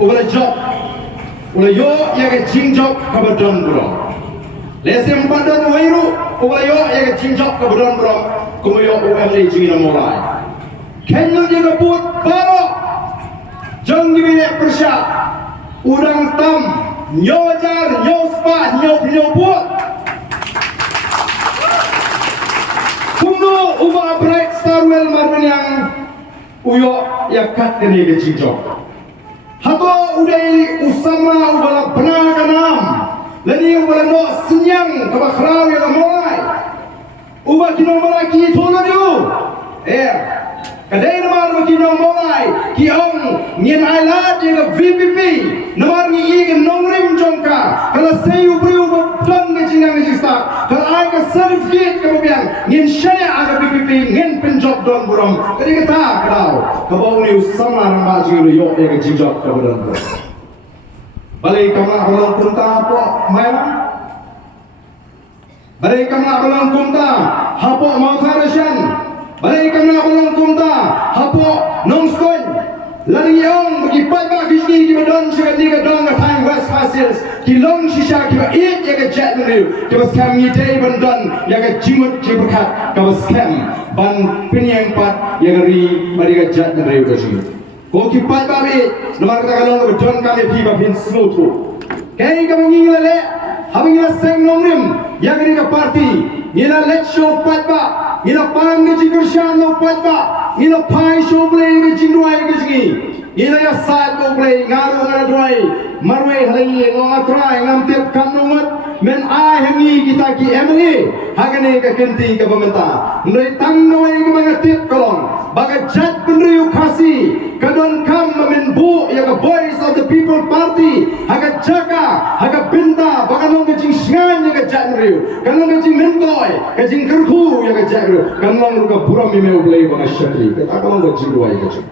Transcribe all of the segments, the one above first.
ubala job ula yo ya ke jingjok kabadon bro lesem padan wairu ubala yo ya ke jingjok kabadon bro kumayo UML jingina molai kenyo dia ngebut baro jong gimine persya udang tam nyojar nyospa nyobut kuno ubah Brightstar wel marwen yang uyo ya kat kene ke jingjok hato udai usama ubala benar kanam lani ubala no senyang kabakrau ya mulai ubah kino malaki tolo diu kadai namar kino mulai ki ong ngin ailat ya VPP namar ni ig nongrim jongka kala sayu briu don ke jingang jista kala ai ka certificate ka biang ngin syaya aga VPP ngin penjob don buram kadi kata kadau kabau ni usama ramba jiru yo ya jingjok ka buram balai kama halang kunta hapo Mairang balai kama halang kunta hapo Mautharasyan balai kama halang kunta hapo Nongskon lari yang bagi pai kisni ki badon segani ka dong ka thang west fasils ki long shisha ki ba it ya ka jet riu ki bas kam ni day bandon ya ka jimut ki berkat ka bas kam ban pinyang pat ya ri bari ka jet riu ka ji ko ki pai ba bi namar ka long ka don ka me phi ba phin smooth kai ka ngi le habing la seng nongrim ya ka party ila let show pai ba ila pang ke jigershan no pai ba ila pai show play ke jinduai ke jingi ila ya side go play ngaru ngara duai marwe halangi ngo atrai ngam tep kanungot men ai hangi kita ki emily hagane ka kenti ka bamenta ngai tang noi ke mga tip kolong baga jat penriu khasi kadon kam men bu ya ka voice of the people party haga jaga haga binta baga nong ke jing sngan ya ka jat riu kanong ke jing mentoi ke jing kerhu ya ka jat riu kanong ka buram me play banga shakri ka kanong ke jing duai ka jing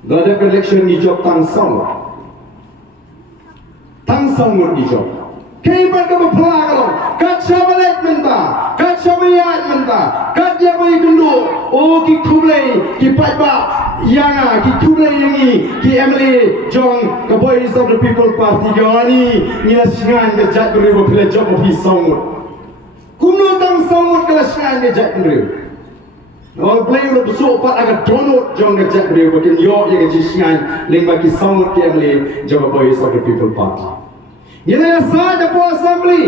Gada election ni job tang song ni job. Kaya ba ka mapalagalo? Kat siya balik menta, kat siya bayad menta, kat siya bayi kundo. O ki kublay, ki patba, yana, ki kublay yangi, ki Emily Jong, the voice of the people party gani, nila singan ka jat beribu pila job of his songut. Kuno tang songut kala singan ka jat beribu. Orang play udah besok pat agak donut jong ngejak beliau bagian yo yang ngejisngan ling bagi sangat yang le jawab boys of the people party. Ini saja po assembly